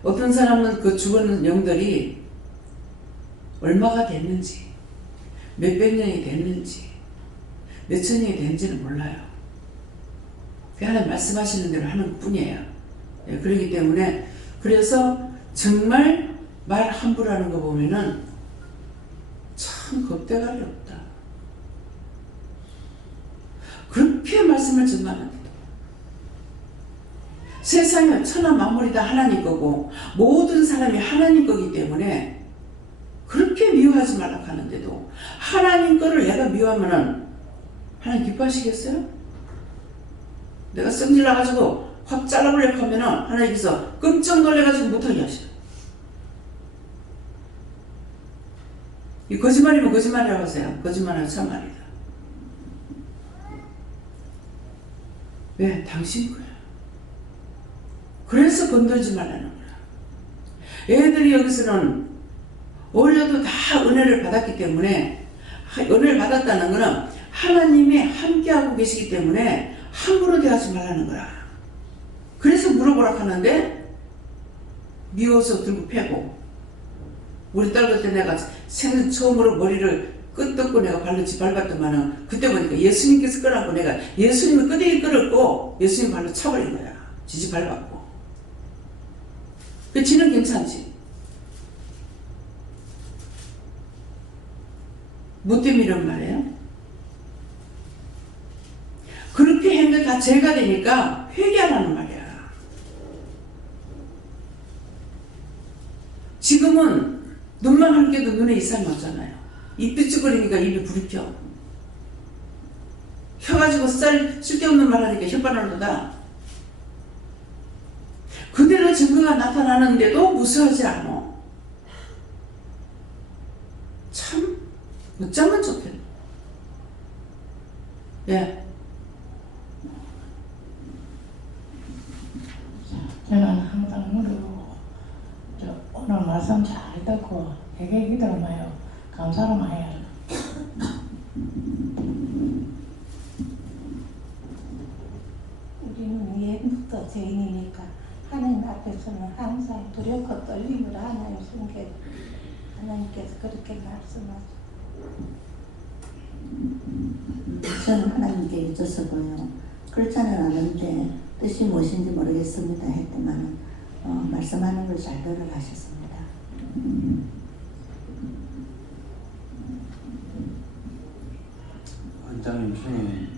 어떤 사람은 그 죽은 영들이 얼마가 됐는지, 몇백 년이 됐는지, 몇천 년이 됐는지는 몰라요. 하나님 말씀하시는 대로 하는 것 뿐이에요. 예, 그렇기 때문에 그래서 정말 말 함부로 하는 거 보면은 참 겁대가리 없다. 그렇게 말씀을 전하는데도 세상은 천하 만물이 다 하나님 거고 모든 사람이 하나님 거기 때문에 그렇게 미워하지 말라고 하는데도 하나님 거를 내가 미워하면은 하나님 기뻐하시겠어요? 내가 성질 나가지고 확 잘라버리려고 하면은 하나님께서 깜짝 놀래가지고 못하게 하셔요. 이 거짓말이면 거짓말이라고 하세요. 거짓말은 참말이다. 왜? 당신 거야. 그래서 건들지 말라는 거야. 애들이 여기서는 어려도 다 은혜를 받았기 때문에 은혜를 받았다는 거는 하나님이 함께하고 계시기 때문에 함부로 대하지 말라는 거야. 그래서 물어보라 하는데 미워서 들고 패고 우리 딸 그때 내가 생전 처음으로 머리를 끄떡고 내가 발로 밟았더만은 그때 보니까 예수님께서 끌어안고 내가 예수님을 끄덕이 끌었고 예수님 발로 차버린 거야. 지지 밟았고. 그 지는 괜찮지. 뭐 때문에 이런 말이에요? 그렇게 했는데 다 죄가 되니까 회개하라는 말이야. 지금은 눈만 함께도 눈에 이상이 없잖아요. 입 삐죽거리니까 입이 부리켜. 혀가지고 쓸데없는 말 하니까 혓바늘 돋아. 그대로 증거가 나타나는데도 무서워하지 않아. 참 어쩌면 좋겠네. 예. 저는 항상 물어보고 오늘 말씀 잘 듣고 되게 기도를 많이 감사를 많이 해요. 우리는 옛부터 죄인이니까 하나님 앞에서는 항상 두렵고 떨림으로 하나님 숨게 하나님께서 그렇게 말씀하시고 저는 하나님께 여쭤서고요. 그렇지는 않은데 뜻이 무엇인지 모르겠습니다 했더만 말씀하는 걸 잘 들으라 하셨습니다. 원장님 주님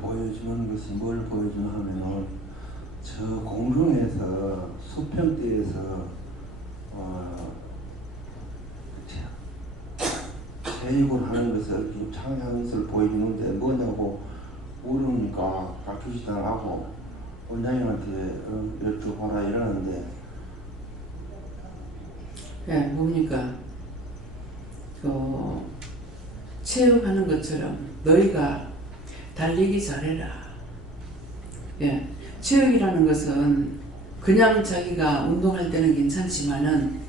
보여주는 것이 뭘 보여주나 하면 저 공중에서 수평대에서 제육을 하는 것을 창의하는 것을 보여주는데 뭐냐고 물으니까 가르치지도 않고 원장님한테 여쭤봐라 이러는데 예, 뭡니까? 체육하는 것처럼 너희가 달리기 잘해라. 예, 체육이라는 것은 그냥 자기가 운동할 때는 괜찮지만은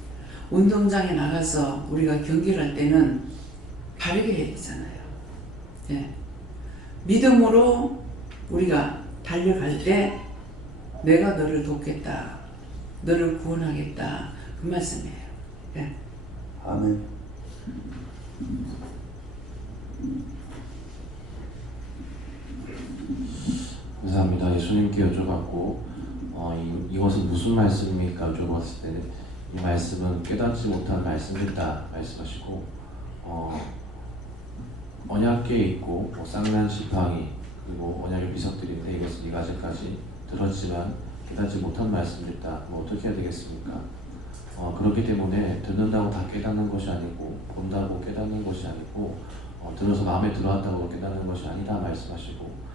운동장에 나가서 우리가 경기를 할 때는 바르게 해야 되잖아요. 예, 믿음으로 우리가 달려갈 때 내가 너를 돕겠다. 너를 구원하겠다. 그 말씀이에요. 예. 아멘. 감사합니다. 예수님께 여쭤봤고 이것은 무슨 말씀입니까? 여쭤봤을 때 이 말씀은 깨닫지 못한 말씀이다 말씀하시고 언약궤에 있고 쌍난 지팡이 그리고 언약의 비석들인데 이것은 네가 아직까지 들었지만 깨닫지 못한 말씀이다. 어떻게 해야 되겠습니까? 그렇기 때문에 듣는다고 다 깨닫는 것이 아니고 본다고 깨닫는 것이 아니고 들어서 마음에 들어왔다고 깨닫는 것이 아니다 말씀하시고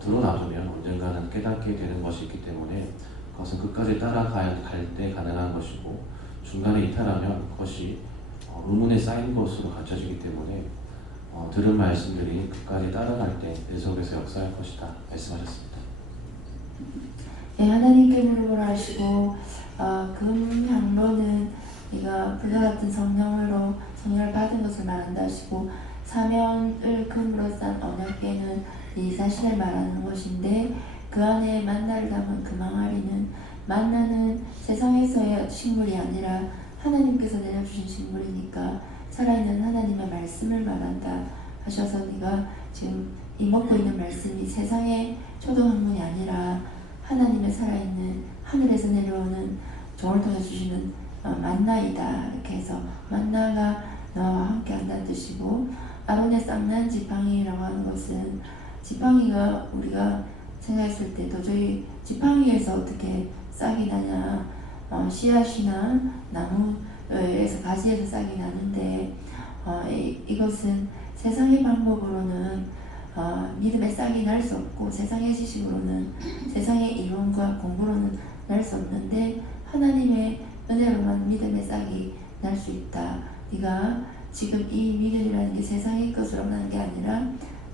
드러놔두면 언젠가는 깨닫게 되는 것이 있기 때문에 그것은 끝까지 따라갈 때 가능한 것이고 중간에 이탈하면 그것이 의문에 쌓인 것으로 갖춰지기 때문에 들은 말씀들이 끝까지 따라갈 때 내 속에서 역사할 것이다 말씀하셨습니다. 네, 하나님께 물어보라 하시고 금향로는 네가 불과 같은 성령으로 성령을 받은 것을 말한다 하시고 사면을 금으로 싼 언약궤는 이 사실을 말하는 것인데 그 안에 만나를 담은 그 망아리는 만나는 세상에서의 식물이 아니라 하나님께서 내려주신 식물이니까 살아있는 하나님의 말씀을 말한다 하셔서 네가 지금 이 먹고 있는 말씀이 세상의 초등학문이 아니라 하나님의 살아있는 하늘에서 내려오는 종을 통해 주시는 만나이다. 이렇게 해서 만나가 너와 함께 한다는 뜻이고, 아론의 쌍난 지팡이라고 하는 것은 지팡이가 우리가 생각했을 때 도저히 지팡이에서 어떻게 싹이 나냐, 씨앗이나 나무에서 가지에서 싹이 나는데 이것은 세상의 방법으로는 믿음의 싹이 날 수 없고 세상의 지식으로는, 세상의 이론과 공부로는 날 수 없는데 하나님의 은혜로만 믿음의 싹이 날 수 있다. 네가 지금 이 믿음이라는 게 세상의 것으로 나는 게 아니라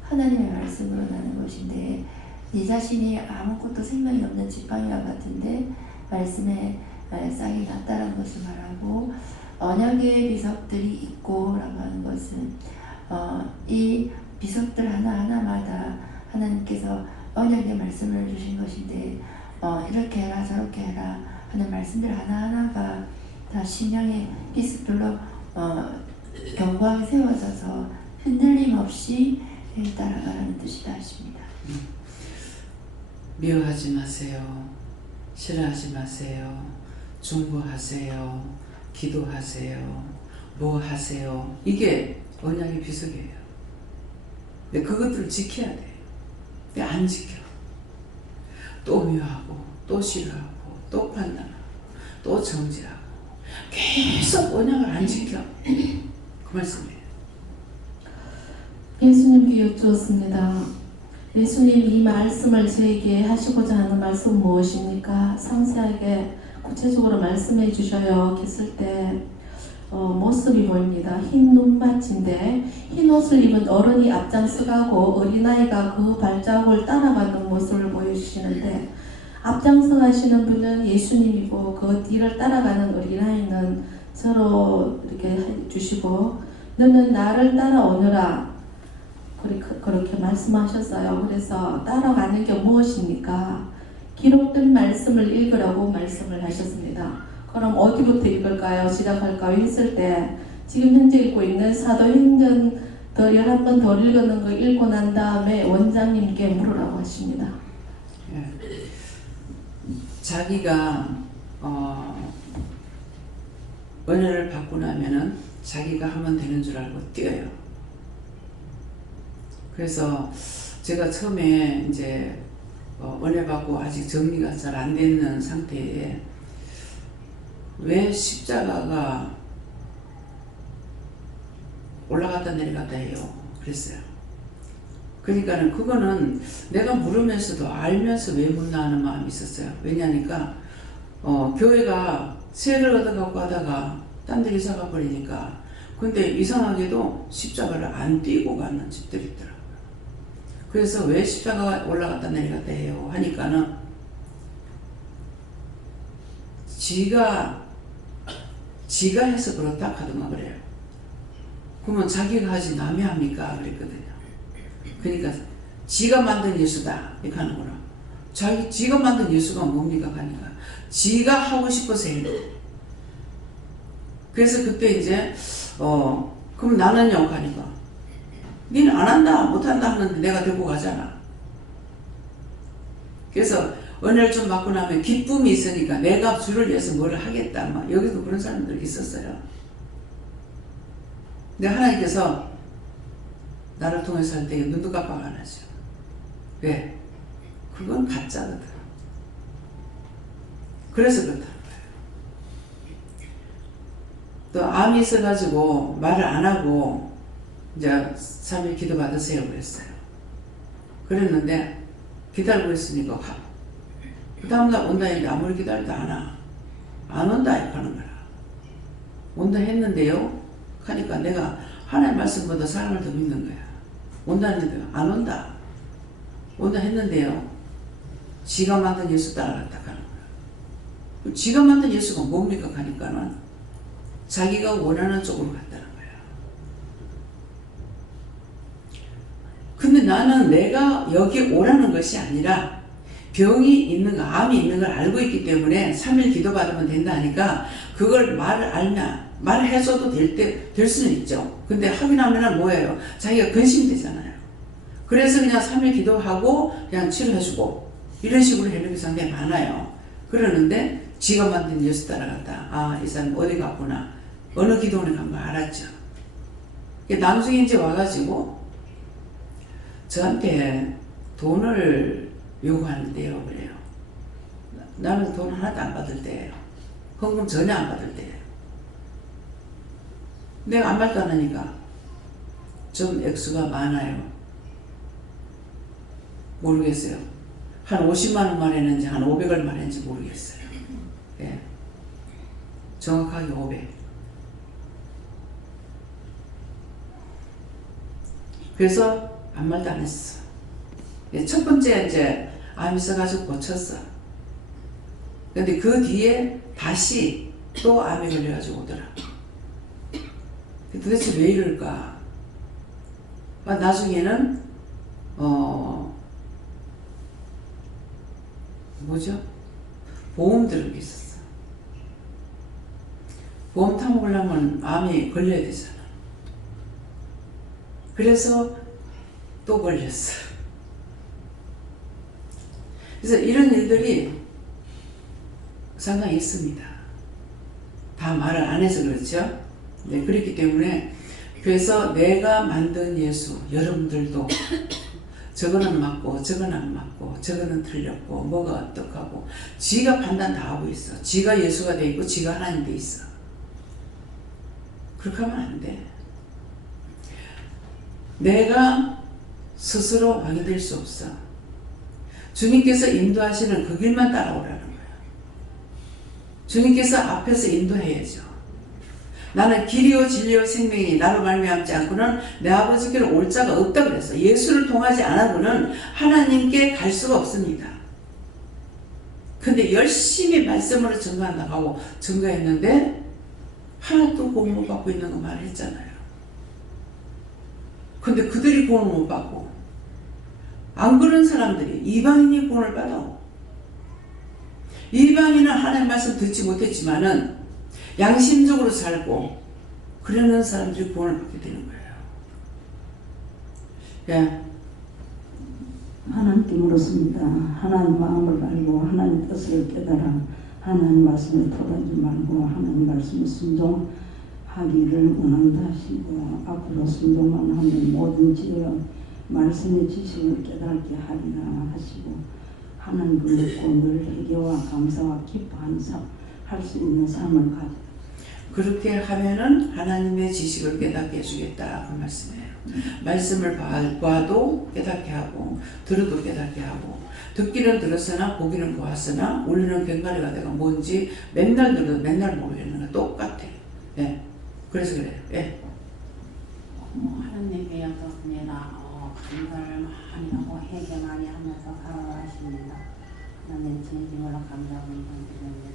하나님의 말씀으로 나는 것인데, 네 자신이 아무것도 생명이 없는 지팡이와 같은데 말씀에 싹이 났다라는 것을 말하고, 언약의 비석들이 있고 라고 하는 것은 이 비석들 하나하나마다 하나님께서 언약의 말씀을 주신 것인데, 이렇게 해라 저렇게 해라 하는 말씀들 하나하나가 다 신령의 비석들로 견고하게 세워져서 흔들림 없이 따라가라는 뜻이다 하십니다. 미워하지 마세요. 싫어하지 마세요. 중보하세요. 기도하세요. 뭐 하세요. 이게 언약의 비석이에요. 근데 그것들을 지켜야 돼요. 근데 안 지켜. 또 미워하고 또 싫어하고 또 판단하고 또 정죄하고 계속 언약을 안 지켜. 그 말씀이에요. 예수님께 여쭈었습니다. 예수님, 이 말씀을 저에게 하시고자 하는 말씀 무엇입니까? 상세하게 구체적으로 말씀해 주셔요. 했을 때 모습이 보입니다. 흰 눈밭인데 흰 옷을 입은 어른이 앞장서가고 어린아이가 그 발자국을 따라가는 모습을 보여주시는데, 앞장서 가시는 분은 예수님이고 그 뒤를 따라가는 어린아이는 서로 이렇게 해주시고, 너는 나를 따라오너라 그렇게 말씀하셨어요. 그래서 따라가는 게 무엇입니까? 기록된 말씀을 읽으라고 말씀을 하셨습니다. 그럼 어디부터 읽을까요? 시작할까요? 했을 때 지금 현재 읽고 있는 사도행전 더 11번 더 읽는 거 읽고 난 다음에 원장님께 물으라고 하십니다. 예. 자기가 은혜를 받고 나면은 자기가 하면 되는 줄 알고 뛰어요. 그래서 제가 처음에 이제 은혜 받고 아직 정리가 잘 안 되는 상태에 왜 십자가가 올라갔다 내려갔다 해요. 그랬어요. 그러니까는 그거는 내가 물으면서도 알면서 왜 묻나 하는 마음이 있었어요. 왜냐니까 교회가 세를 얻어갖고 하다가 딴 데 이사 가버리니까, 근데 이상하게도 십자가를 안 띄고 가는 집들이 있더라고요. 그래서 왜 십자가가 올라갔다 내려갔다 해요 하니까는 지가 해서 그렇다 하더만 그래요. 그러면 자기가 하지 남이 합니까? 그랬거든요. 그러니까 지가 만든 예수다 이렇게 하는구나. 지가 만든 예수가 뭡니까? 하니까 지가 하고 싶어서 해요. 그래서 그때 이제 그럼 나는요? 하니까 니는 안 한다 못한다 하는데 내가 데리고 가잖아. 그래서 은혜를 좀 받고 나면 기쁨이 있으니까 내가 주를 위해서 뭘 하겠다 막 여기도 그런 사람들이 있었어요. 근데 하나님께서 나를 통해서 할 때 눈도 깜빡 안 하죠. 왜? 그건 가짜거든. 그래서 그렇다는 거예요. 또 암이 있어가지고 말을 안 하고 이제 3일 기도 받으세요 그랬어요. 그랬는데 기다리고 있으니까 그 다음날 온다 했는데 아무리 기다려도 안 온다 이렇게 하는 거라. 온다 했는데요 하니까 내가 하나님 말씀보다 사람을 더 믿는 거야. 온다 했는데 안 온다. 온다 했는데요 지가 만든 예수 따라갔다 가는 거야. 지가 만든 예수가 뭡니까 하니까는 자기가 원하는 쪽으로 갔다는 거야. 근데 나는 내가 여기 오라는 것이 아니라 병이 있는 거, 암이 있는 걸 알고 있기 때문에 3일 기도받으면 된다니까 그걸 말을 해줘도 될 수는 있죠. 근데 확인하면은 뭐예요? 자기가 근심되잖아요. 그래서 그냥 3일 기도하고 그냥 치료해주고 이런 식으로 하는 상당히 많아요. 그러는데 지가 만든 예수 따라갔다. 아, 이 사람 어디 갔구나. 어느 기도원에 간 거 알았죠. 나중에 이제 와가지고 저한테 돈을 요구하는데요. 그래요. 나는 돈 하나도 안 받을 때예요. 헌금 전혀 안 받을 때예요. 내가 아무 말도 안 하니까 좀 액수가 많아요. 모르겠어요. 한 50만 원만 했는지 한 500을 말했는지 모르겠어요. 예. 정확하게 500. 그래서 아무 말도 안 했어. 예, 첫 번째 이제 암 있어가지고 고쳤어. 근데 그 뒤에 다시 또 암에 걸려가지고 오더라. 도대체 왜 이럴까? 나중에는 뭐죠? 보험 들은 게 있었어. 보험 타먹으려면 암이 걸려야 되잖아. 그래서 또 걸렸어. 그래서 이런 일들이 상당히 있습니다. 다 말을 안 해서 그렇죠. 네, 그렇기 때문에 그래서 내가 만든 예수, 여러분들도 저거는 맞고 저거는 안 맞고 저거는 틀렸고 뭐가 어떡하고 지가 판단 다 하고 있어. 지가 예수가 돼 있고 지가 하나님 돼 있어. 그렇게 하면 안 돼. 내가 스스로 왕이 될 수 없어. 주님께서 인도하시는 그 길만 따라오라는 거야. 주님께서 앞에서 인도해야죠. 나는 길이요 진리요 생명이니 나로 말미암지 않고는 내 아버지께로 올 자가 없다 그랬어. 예수를 통하지 않아고는 하나님께 갈 수가 없습니다. 근데 열심히 말씀으로 증거한다고 증거했는데 하나도 구원 못 받고 있는 거 말했잖아요. 근데 그들이 구원을 못 받고 안 그런 사람들이 이방인이 구원을 받아. 이방인은 하나님 말씀 듣지 못했지만은 양심적으로 살고 그러는 사람들이 구원을 받게 되는 거예요. 예. 하나님께 물었습니다. 하나님 마음을 알고 하나님 뜻을 깨달아 하나님 말씀에 토라지 말고 하나님 말씀에 순종하기를 원한다 하시고 앞으로 순종만 하면 뭐든지 말씀의 지식을 깨닫게 하리라 하시고 하나님을 믿고 늘 회개와 감사와 기뻐하는 할 수 있는 삶을 가져. 그렇게 하면은 하나님의 지식을 깨닫게 해주겠다 그 말씀이에요. 말씀을 봐도 깨닫게 하고 들어도 깨닫게 하고 듣기는 들었으나 보기는 보았으나 우리는 견가리가 내가 뭔지 맨날 들어도 맨날 모르겠는 거 똑같아. 예. 그래서 그래요. 예. 하나님께 여쭙습니다. 감사를 많이 하고 회개 많이 하면서 살아가십니다. 하나님 진심으로 감사하고 드립니다.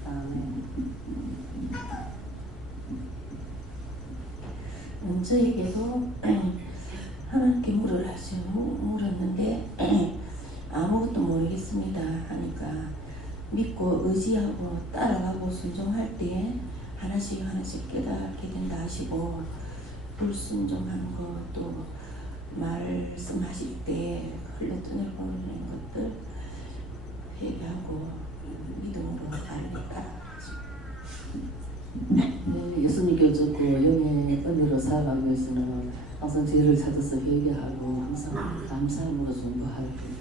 저에게도 하나님께 물었는데 아무것도 모르겠습니다 하니까 믿고 의지하고 따라가고 순종할 때 하나씩 깨닫게 된다 하시고 불순종하는 것도 말씀하실 때 흘러뜨는 것들 회개하고 믿음으로 따라가죠. 네, 예수님께 줬고 영의 은혜로 살아가기 위해서는 항상 죄를 찾아서 회개하고 항상 감사함으로 전부할 것입니다.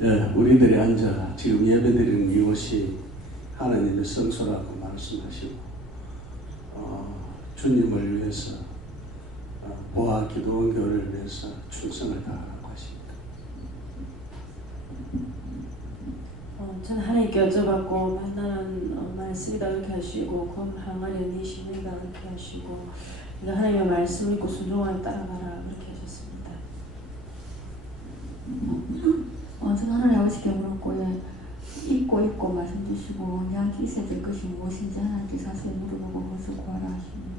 예, 우리들이 앉아 지금 예배드리는 이곳이 하나님의 성소라고 말씀하시고 주님을 위해서 보아 기도원 교회를 위해서 충성을 다하라고 하십니다. 저는 하나님께 여쭤봤고 판단한 말씀이다 이렇게 하시고 건강한 은혜십니다 이렇게 하시고 하나님의 말씀 읽고 순종하여 따라가라 그렇게 하셨습니다. 저는 하나님 아버지께 물었고 읽고 말씀 주시고 양기 있어야 될 것이 무엇인지 하나님께 자세히 물어보고 그것을 구하라 하십니다.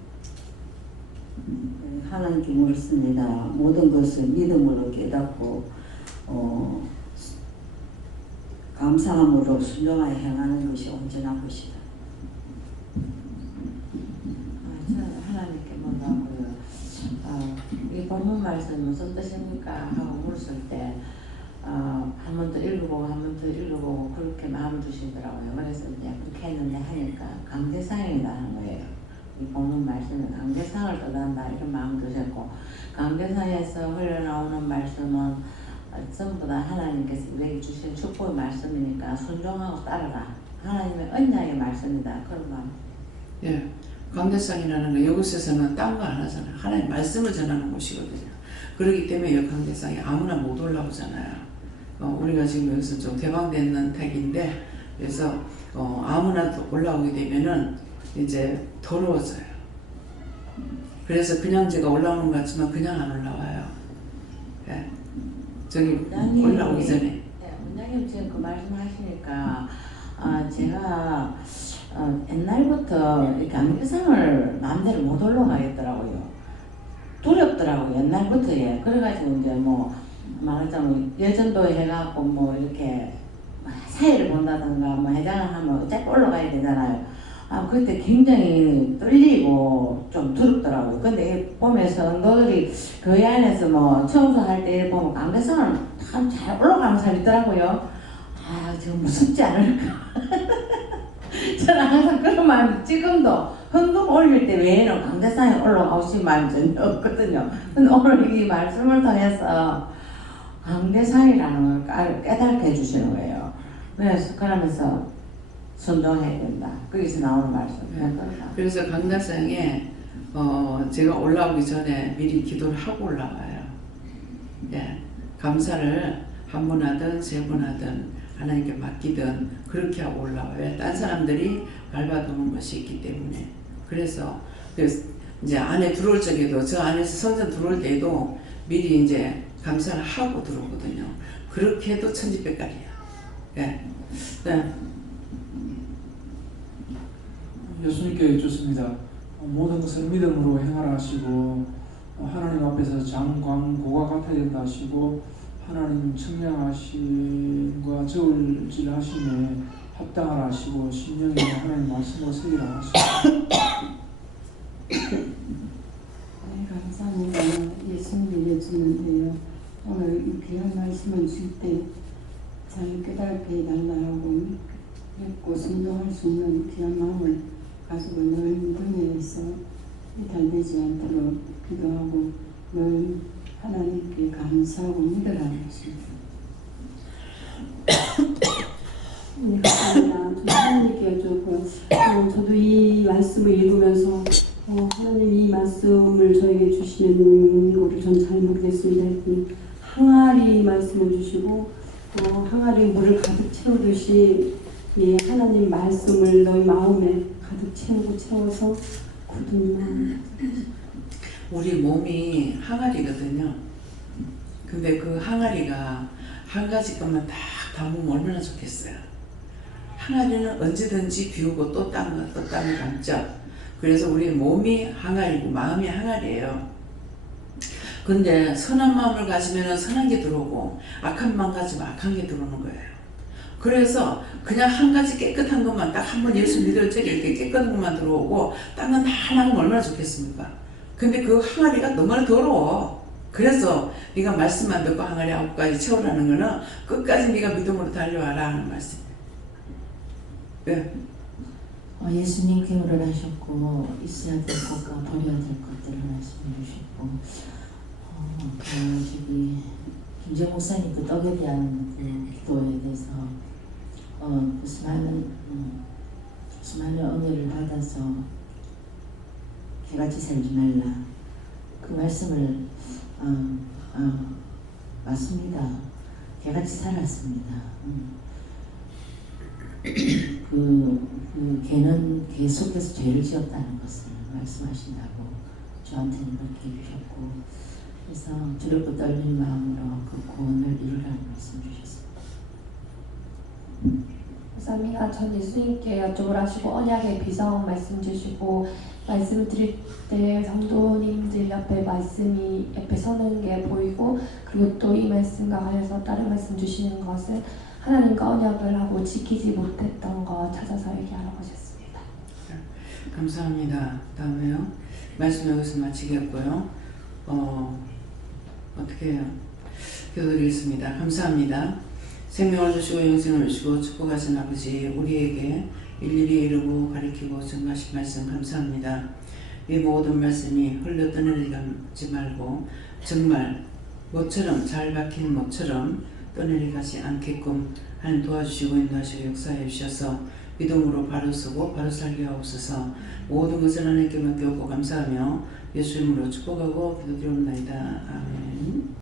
하나님께 물었습니다. 모든 것을 믿음으로 깨닫고 감사함으로 순종하여 행하는 것이 온전한 것이다. 저는 하나님께 뭐라고요? 이 본문 말씀 무슨 뜻입니까? 하고 물었을 때 한 번 더 읽어보고 한 번 더 읽어보고 그렇게 마음 두시더라고요. 그래서 이제 그렇게 했는데 하니까 강대상이다 하는 거예요. 이 본문 말씀은 강대상을 떠난다 이런 마음 두셨고, 강대상에서 흘러나오는 말씀은 전부 다 하나님께서 우리에게 주신 축복의 말씀이니까 순종하고 따르라. 하나님의 언약의 말씀이다. 그런 마음. 예, 강대상이라는 거 이곳에서는 딴 거 안 하잖아요. 하나님 말씀을 전하는 곳이거든요. 그렇기 때문에 이 강대상에 아무나 못 올라오잖아요. 우리가 지금 여기서 좀 개방되는 택인데, 그래서 아무나 올라오게 되면은 이제 더러워져요. 그래서 그냥 제가 올라오는 것 같지만 그냥 안 올라와요. 예. 저기 올라오기 전에. 네, 원장님 지금 그 말씀하시니까 제가 옛날부터 이 강대상을 마음대로 못 올라가겠더라고요. 두렵더라고요. 옛날부터. 예. 그래가지고 이제 뭐 말하자면 예전도 해갖고 뭐 이렇게 사회를 본다든가 뭐 해장을 하면 어차피 올라가야 되잖아요. 그때 굉장히 떨리고 좀 두렵더라고요. 근데 보면서 성도들이 교회 안에서 뭐 청소할 때 보면 강대상을 참 잘 올라가는 사람이 있더라고요. 저 무섭지 않을까. 저는 항상 그런 마음이, 지금도 헌금 올릴 때 외에는 강대상에 올라가고 싶은 마음이 전혀 없거든요. 근데 오늘 이 말씀을 통해서 강대상이라는 걸 깨닫게 해주시는 거예요. 그래서 그러면서 순종해야 된다. 거기서 나오는 말씀. 그래서 강대상에 제가 올라오기 전에 미리 기도를 하고 올라와요. 예, 감사를 한 번 하든 세 번 하든 하나님께 맡기든 그렇게 하고 올라와요. 딴 사람들이 밟아도는 것이 있기 때문에. 그래서 이제 안에 들어올 적에도, 저 안에서 성전 들어올 때도 미리 이제 감사를 하고 들어오거든요. 그렇게 해도 천지백갈이야. 예. 네. 예수님께 여쭙습니다. 모든 것을 믿음으로 행하라 하시고, 하나님 앞에서 장광고가 같아야 된다 하시고, 하나님 청량하심과 저울질 하심에 합당하라 하시고, 심령에 하나님 말씀을 새기라 하시고. 네, 감사합니다. 예수님을 여쭙는데요. 오늘 이 귀한 말씀을 줄 때 잘 깨닫게 해달라고 믿고 순종할 수 있는 귀한 마음을 가지고 늘 믿음에서 이탈되지 않도록 기도하고 늘 하나님께 감사하고 믿으라는 것입니다. 네, 감사합니다. 저도 하나님께 여쭙고, 저도 이 말씀을 읽으면서 하나님 이 말씀을 저에게 주시는 거를 전 잘 모르겠습니다. 항아리 말씀을 주시고 항아리 물을 가득 채우듯이 이 하나님 말씀을 너희 마음에 가득 채워서 굳은 마음. 우리 몸이 항아리거든요. 근데 그 항아리가 한 가지 것만 딱 담으면 얼마나 좋겠어요. 항아리는 언제든지 비우고 또 딴 거, 또 딴 거 담죠. 그래서 우리 몸이 항아리고 마음이 항아리예요. 근데 선한 마음을 가지면 선한 게 들어오고 악한 마음 가지면 악한 게 들어오는 거예요. 그래서 그냥 한 가지 깨끗한 것만 딱 한 번 예수 믿을 적에 이렇게 깨끗한 것만 들어오고 딴 건 다 나가면 얼마나 좋겠습니까? 근데 그 항아리가 너무나 더러워. 그래서 네가 말씀만 듣고 항아리 9가지 채우라는 거는 끝까지 네가 믿음으로 달려와라 하는 말씀이에요. 네. 예수님 기도를 하셨고 있어야 될 것과 버려야 될 것들을 말씀해 주셨고, 저기 김재 목사님 그 떡에 대한 그 기도에 대해서 수많은 은혜를 받아서 개같이 살지 말라, 그 말씀을 맞습니다. 개같이 살았습니다. 그 개는 개 속에서 죄를 지었다는 것을 말씀하신다고 저한테는 그렇게 해주셨고, 그래서 두렵고 떨리는 마음으로 그 구원을 이루라는 말씀 주셨습니다. 감사합니다. 전 예수님께 여쭤보라 하시고 언약의 비전 말씀 주시고 말씀을 드릴 때 성도님들 옆에 서는 게 보이고, 그리고 또 이 말씀과 관련해서 다른 말씀 주시는 것은 하나님과 언약을 하고 지키지 못했던 거 찾아서 얘기하라고 하셨습니다. 감사합니다. 다음에요. 말씀 여기서 마치겠고요. 어떻게 해요? 기도드리겠습니다. 감사합니다. 생명을 주시고 영생을 주시고 축복하신 아버지, 우리에게 일일이 이루고 가르치고 전하신 말씀 감사합니다. 이 모든 말씀이 흘러 떠내리지 말고 정말 모처럼 잘 박힌 모처럼 떠내려가지 않게끔 하나님 도와주시고 인도하시고 역사해 주셔서 믿음으로 바로 서고 바로 살게 하옵소서. 모든 것을 하나님께 맡겨오고 감사하며 예수 이름으로 축복하고 기도드리옵나이다. 아멘.